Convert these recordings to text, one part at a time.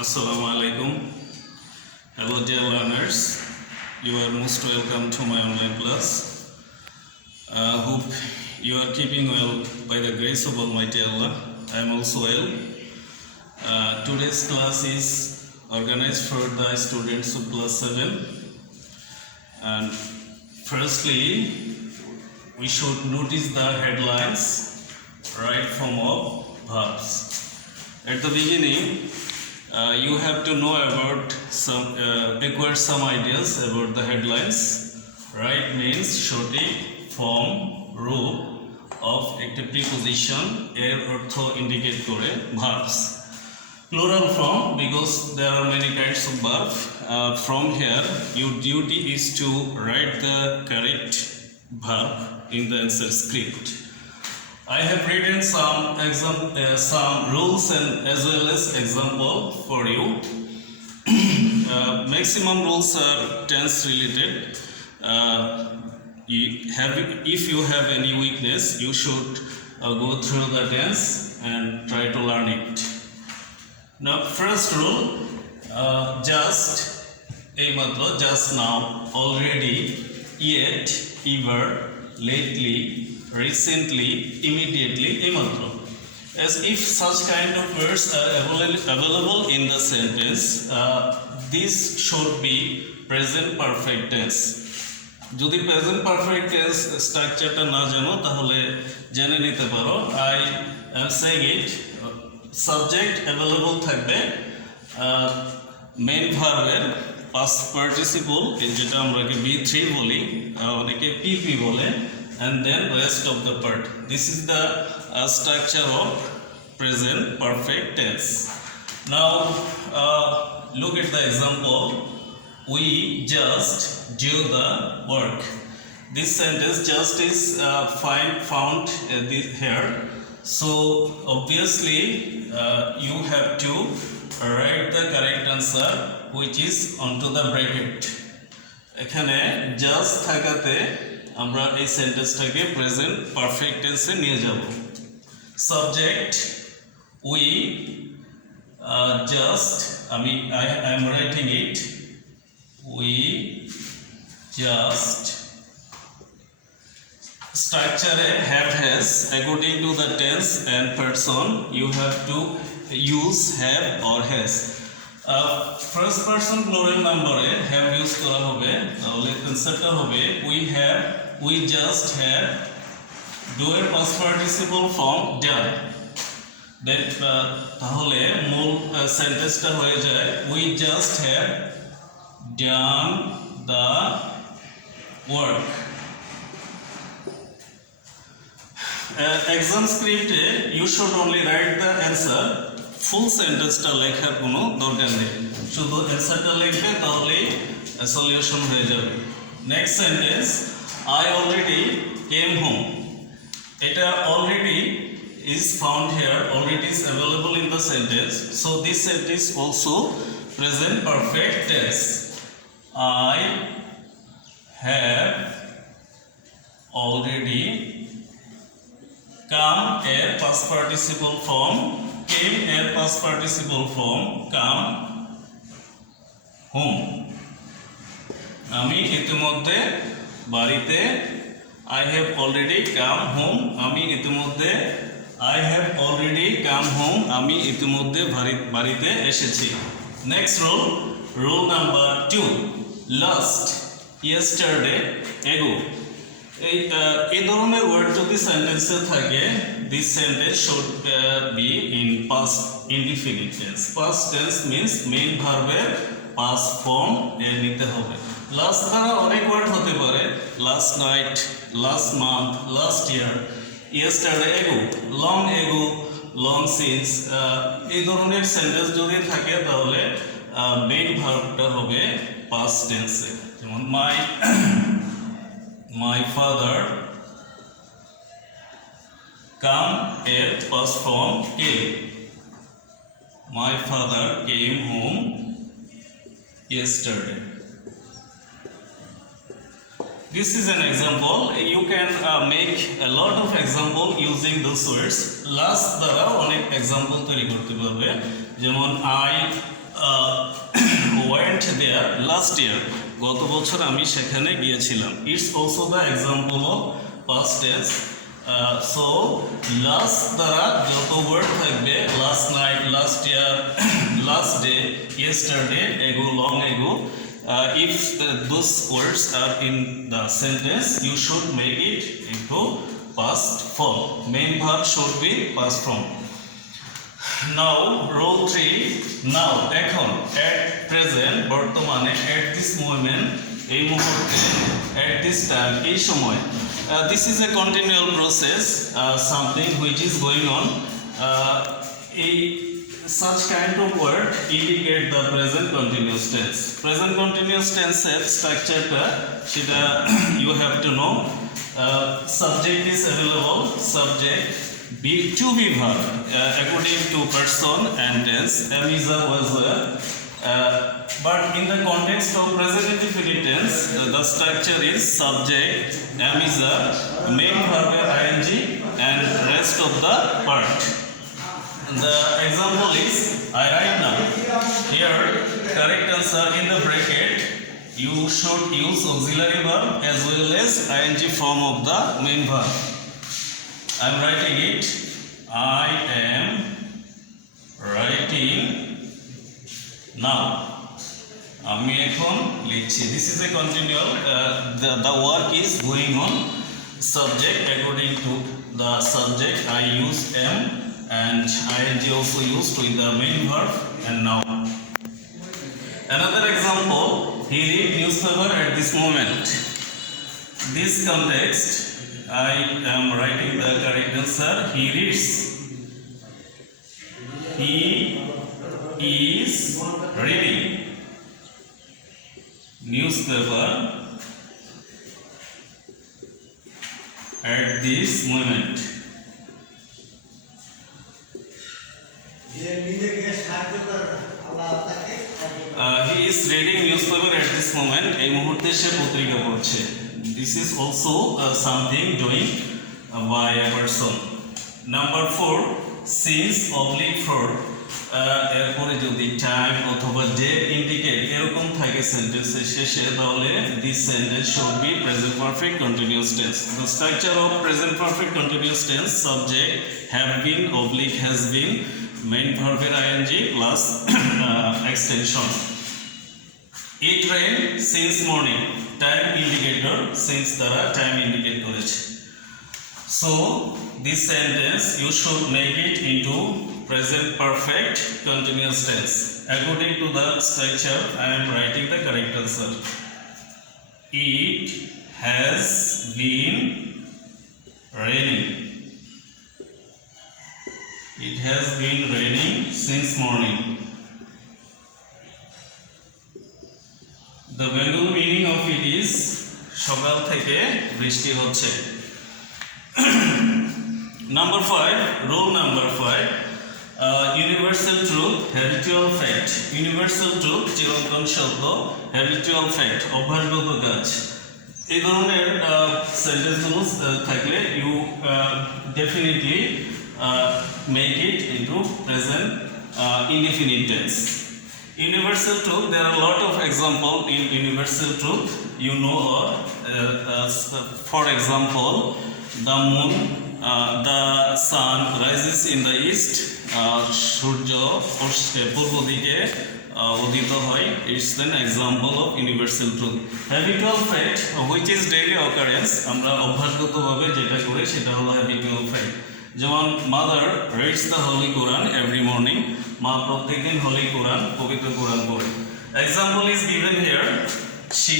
Assalamu alaikum. Hello dear learners. You are most welcome to my online class. Hope you are keeping well by the grace of Almighty Allah. I am also well. Today's class is organized for the students of class 7. And firstly, we should notice the headlines, right form of verbs. At the beginning, you have to know about acquire some ideas about the headlines. Right means সঠিক form রূপ of একটি preposition এর অর্থ indicate করে verbs. Plural form because there are many kinds of verbs. From here, your duty is to write the correct verb in the answer script. I have written some rules and as well as example for you. Maximum rules are tense related. If you have any weakness, you should go through the tense and try to learn it. Now, first rule, just now, already, yet, ever, lately, recently, immediately, এইমাত্র. As if such kind of words are available in the sentence, this should be present perfect tense. যদি present perfect tense স্ট্রাকচারটা না জানো তাহলে জেনে নিতে পারো. I am saying it. Subject available থাকবে মেইন ভার্বের past participle যেটা আমরা B3 বলি, অনেকে PP বলে, and then rest of the part. This is the structure of present perfect tense. Now look at the example. We just do the work. This sentence just is found here. So obviously you have to write the correct answer which is onto the bracket. এখানে just থাকাতে আমরা এই সেন্টেন্সটাকে present perfect টেন্সে নিয়ে যাব. Subject we just I am writing it. We just structure have has according to the tense and person you have to use have or has. First person plural number have use করা হবে, তাহলে কনসেপ্টটা হবে we just have do এর past participle form done. Then তাহলে মূল সেন্টেন্সটা হয়ে যায় we just have done the work. Exam script you should only write the answer. ফুল সেন্টেন্সটা লেখার কোনো দরকার নেই, শুধু অ্যান্সারটা লিখবে তাহলেই সলিউশন হয়ে যাবে. Next sentence I already came home. এটা already is found here, already is available in the sentence, so this sentence also present perfect tense. I have already come a past participle form, came a past participle form, come home. আমি ইতিমধ্যে বাড়িতে I have already come home. আমি ইতিমধ্যে I have already come home. আমি ইতিমধ্যে বাড়িতে এসেছি. Next rule number 2, last, yesterday, ago. এই ধরনের ওয়ার্ড যদি সেন্টেন্সে থাকে this sentence should be in past indefinite tense. Past tense means main ভার্বের past form এর নিতে হবে. লাস্ট দ্বারা অনেক ওয়ার্ড হতে পারে, last night, last month, last year, yesterday, ago, long since. এই ধরনের সেন্টেন্স যদি থাকে তাহলে মেইন ভার্বটা হবে past টেন্সে. যেমন my father come at past form came. My father came home yesterday. This is an example. You can make a lot of example using those words. Last দ্বারা অনেক example তৈরি করতে পারবে. যেমন I went there last year, গত বছর আমি সেখানে গিয়েছিলাম। It's also the example of past tense. So last দ্বারা যত ওয়ার্ড থাকবে, last night, last year, last day, yesterday, ago, long ago, if those words are in the sentence, you should make it into past form. Main verb should be past form. Now role 3. Now এখন at present বর্তমানে, at this moment এই মুহূর্তে, at this time এই সময়, this is a continual process, something which is going on. Such kind of word indicate the present continuous tense. Present continuous tense এর স্ট্রাকচারটা সেটা you have to know. Subject is available, subject to be verb according to person and tense. Am is a, was a, but in the context of present indefinite tense, the structure is subject, am is a, main verb ing and rest of the part. The example is I write now. Here correct answer in the bracket. You should use auxiliary verb as well as ing form of the main verb. I am writing it. I am writing now. আমি এখন লিখছি। This is a continual. The work is going on. Subject, according to the subject I use am, and ing also used with the main verb and now. Another example, he read newspaper at this moment. This context, I am writing the correct answer. He reads. He is reading newspaper at this moment. He is reading newspaper at this moment. এই মুহূর্তে সে পত্রিকা পড়ছে। This is also something doing by a person. Number 4, since oblique for, এরপরে যদি time অথবা day indicate এরকম থাকে সেন্টেন্সের শেষে, তাহলে this sentence should be present perfect continuous tense. The structure of present perfect continuous tense, subject have been oblique has been, main verb ing plus extension. It rained since morning, time indicator since দ্বারা time indicate করেছে। So this sentence you should make it into present perfect continuous tense. According to the structure, I am writing the correct answer. It has been raining. It has been raining since morning. The Bengali meaning of it is সকাল থেকে বৃষ্টি হচ্ছে। Number 5, rule number 5, universal truth, habitual fact. Universal truth চিরন্তন সত্য, habitual fact অভ্যাসগত কাজ। এই ধরনের সেন্টেন্সগুলো থাকলে you definitely make it into present indefinite tense. Universal truth, there are a lot of examples in universal truth. You know, for example, the moon, the sun rises in the east. সূর্য পূর্ব দিকে উদিত হয়। It's an example of universal truth. Habitual fact, which is daily occurrence, আমরা অভ্যাসগতভাবে যেটা করি সেটা হলো habitual fact. যেমন mother reads the holy Quran every morning, মা প্রত্যেকদিন হোলি কোরআন, পবিত্র কোরআন পড়ে। Example is given here, she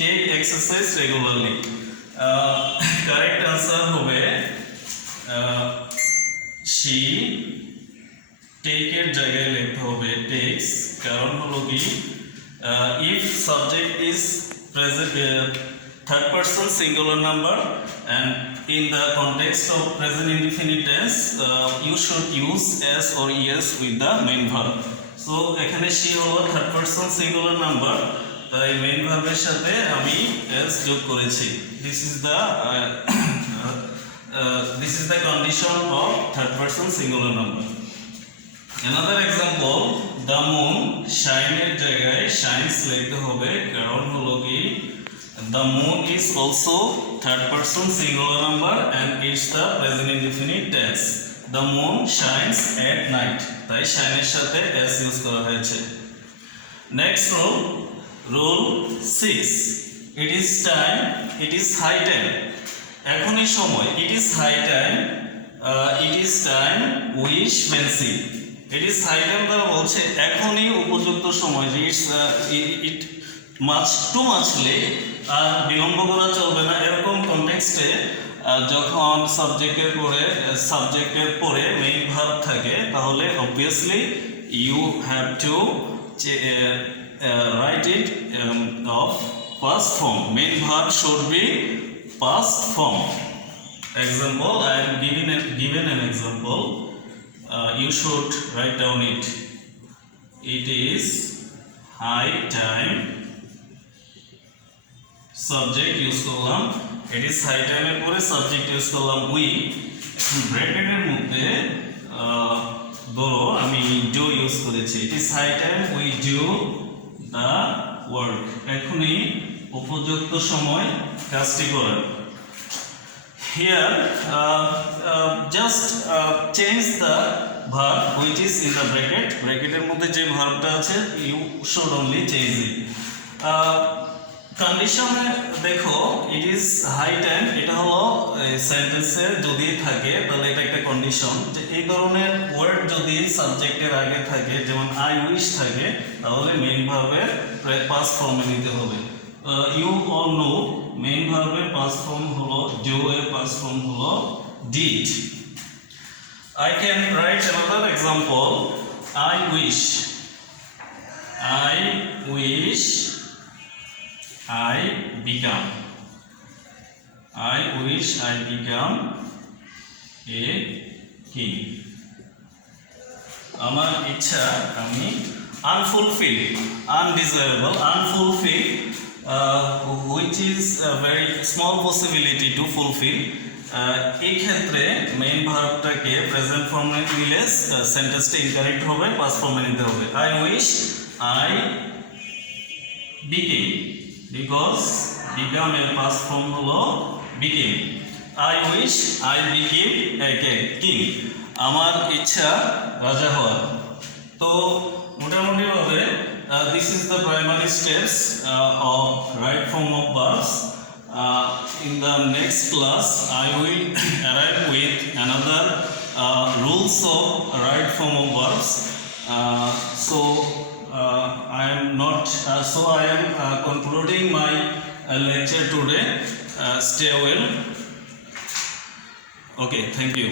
take exercise regularly. Correct answer হবে শি, টেকের জায়গায় লিখতে হবে টেক্স, কারণ হলো কি if subject is present third person singular number and in the context of present indefinite tense you should use s or es with the main verb. So এখানে she হলো third person singular number, তাই main verb এর সাথে আমি s যোগ করেছি। This is the condition of third person singular number. Another example, the moon shine এর জায়গায় shines লিখতে হবে, কারণ হলো কি the moon is also third person singular number and it's the present indefinite tense. The moon shines at night. তাই shine এর সাথে s ইউজ করা হয়েছে। Next rule 6. It is time, it is high time. এখনই সময়, it is high time, it is time, wish, fancy. It is high time দ্বারা বলছে এখনই উপযুক্ত সময়, যে it much too much late, আর বিলম্ব করা চলবে না, এরকম কনটেক্সটে যখন সাবজেক্টের পরে মেইন ভার্ব থাকে, তাহলে obviously you have to write it of past form. Main verb should be past form. Example, I am given an example. You should write down it. It is high time. Subject use করলাম, it is high time এর পরে subject use করলাম we. এখন ব্র্যাকেটের মধ্যে ধরো আমি do use করেছি, it is high time we do the work. এখনই উপযুক্ত সময় কাজটি করার। Here just change the verb which is in the bracket. ব্র্যাকেটের মধ্যে যে ভার্বটা আছে you should only change it. কন্ডিশনে দেখো it is high time, এটা হলো সেন্টেন্সে যদি থাকে তাহলে এটা একটা কন্ডিশন, যে এই ধরনের ওয়ার্ড যদি সাবজেক্টের আগে থাকে, যেমন আই উইশ থাকে, তাহলে মেইন ভার্বের পাস্ট ফর্মে নিতে হবে। ইউ অল নো মেইন ভার্বের পাস্ট ফর্ম হলো ডু, এর পাস্ট ফর্ম হলো did. I can write another example. I wish I become. I wish I become a king. আমার ইচ্ছা আমি unfulfilled, undesirable, unfulfilled, which is a very small possibility to fulfill. এই ক্ষেত্রে main ভার্বটাকে present ফর্মে নিলে সেন্টেন্সটা incorrect হবে, পাস্ট ফর্মে নিতে হবে। I wish I became, because become এর পাস্ট ফর্ম হলো became. I wish I became a king. আমার ইচ্ছা রাজা হওয়ার। তো মোটামুটি ভাবে this is the primary steps of right form of verbs. In the next class I will arrive with another rules of right form of verbs. I am concluding my lecture today. Stay well. Okay, thank you.